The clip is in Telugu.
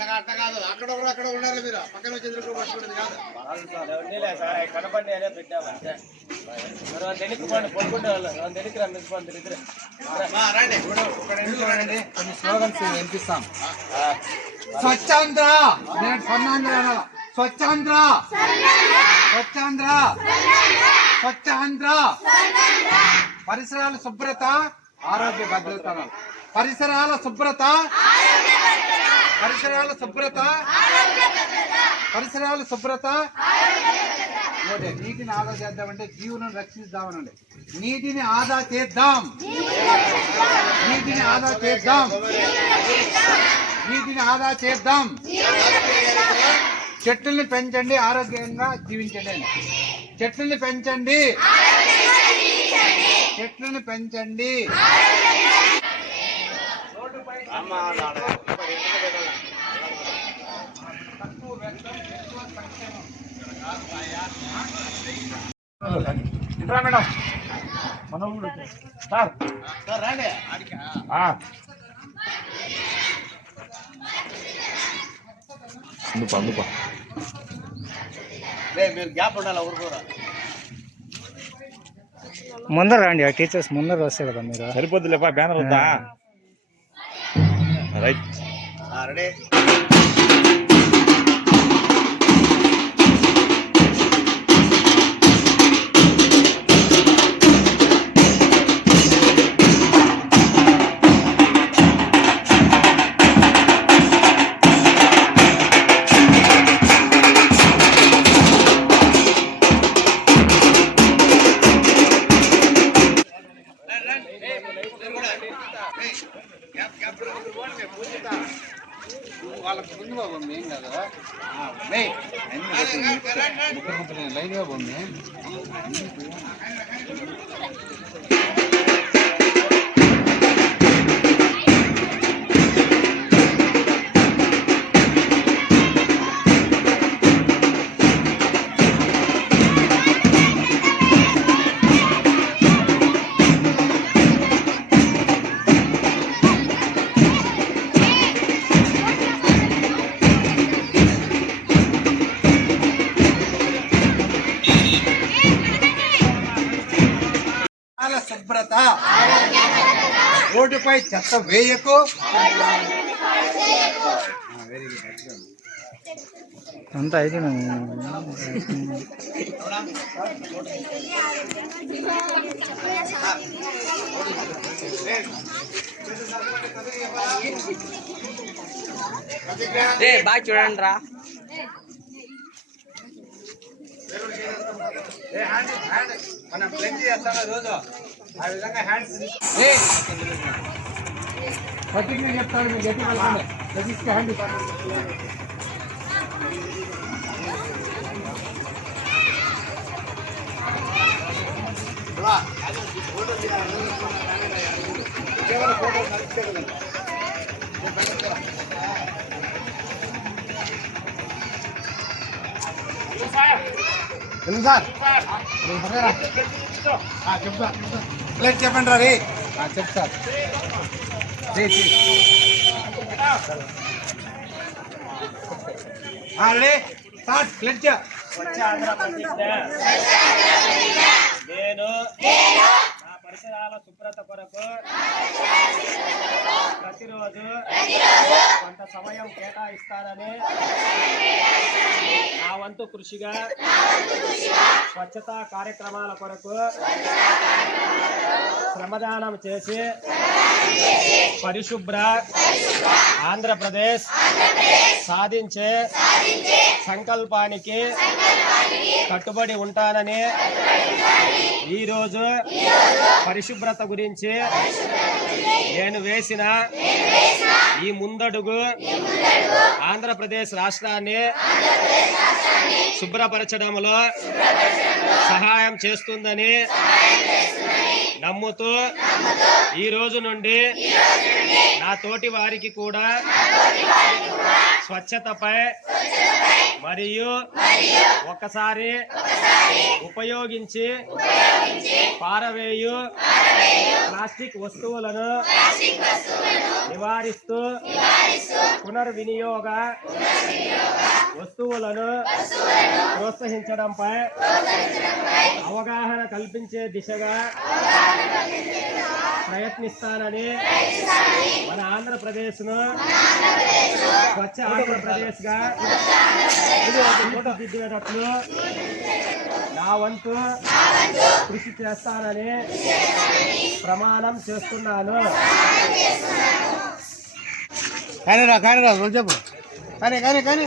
అట్లా కాదు అక్కడ ఉండాలి మీరు పక్కన వచ్చి ఎదురు పట్టుకునేది కాదు కనపడి అనే పెట్టామంటే పడుకుంటే వాళ్ళు దగ్గర మిగిలిపోతుంది కొన్ని స్లోగన్స్ వినిపిస్తాం. స్వచ్ఛాంధ్ర, నేను స్వర్ణాంధ్ర, స్వచ్ఛాంధ్ర, స్వచ్ఛాంధ్ర, స్వచ్ఛాంధ్ర, పరిసరాల శుభ్రత ఆరోగ్య భద్రత, పరిసరాల శుభ్రత, పరిసరాల శుభ్రత, పరిసరాల శుభ్రత. నీటిని ఆదా చేద్దామంటే జీవులను రక్షిద్దామనండి. నీటిని ఆదా చేద్దాం, నీటిని ఆదా చేద్దాం, నీటిని ఆదా చేద్దాం. చెట్లని పెంచండి, ఆరోగ్యంగా జీవించండి. చెట్లని పెంచండి, చెట్లను పెంచండి. మేడం మన సార్ రండి మీరు గ్యాప్ ఉండాలి ఊరుకోరా ముందర రండి. ఆ టీచర్స్ ముందర వస్తాయి కదా మీరు. సరిపోద్దు లేపా బ్యానర్ వద్దా రైట్ రెడీ వాళ్ళకి ముందు బాబు ఏం కదా ముగ్గురు లైన్గా బాగుంది. శుభ్రత, రోడ్డుపై చెత్త వేయకు. అంతా అయితే బాగా చూడండి రా. మనం ప్లెంజ్ చేస్తాం రోజు ఆ విధంగా హ్యాండ్స్ పట్టింగ్ చెప్తాను. మీరు గట్టి వెళ్ళండి, గట్టికి హ్యాండ్ సార్ చెప్తా ప్లేట్ చెప్పండి రా రే చెప్తా రే స్టార్ట్ ప్లేట్ నేను నా పరిసరాల శుభ్రత కొరకు ప్రతిరోజు కొంత సమయం కేటాయిస్తానని నా వంతు కృషిగా స్వచ్ఛతా కార్యక్రమాల కొరకు శ్రమదానం చేసి పరిశుభ్ర ఆంధ్రప్రదేశ్ సాధించే సంకల్పానికి కట్టుబడి ఉంటానని ఈరోజు పరిశుభ్రత గురించి నేను వేసిన ఈ ముందడుగు ఆంధ్రప్రదేశ్ రాష్ట్రాన్ని శుభ్రపరచడంలో సహాయం చేస్తుందని నమ్ముతూ ఈ రోజు నుండి నా తోటి వారికి కూడా స్వచ్ఛతపై మరియు ఒకసారి ఉపయోగించి పారవేయు ప్లాస్టిక్ వస్తువులను నివారిస్తూ పునర్వినియోగ వస్తువులను ప్రోత్సహించడంపై అవగాహన కల్పించే దిశగా ప్రయత్నిస్తానని మన ఆంధ్రప్రదేశ్ను స్వచ్ఛ ఆంధ్రప్రదేశ్గా తీర్చిదిద్దేటట్లు నా వంతు కృషి చేస్తానని ప్రమాణం చేస్తున్నాను. కానీ రా రోజు చెప్పు కానీ కాదమ్మా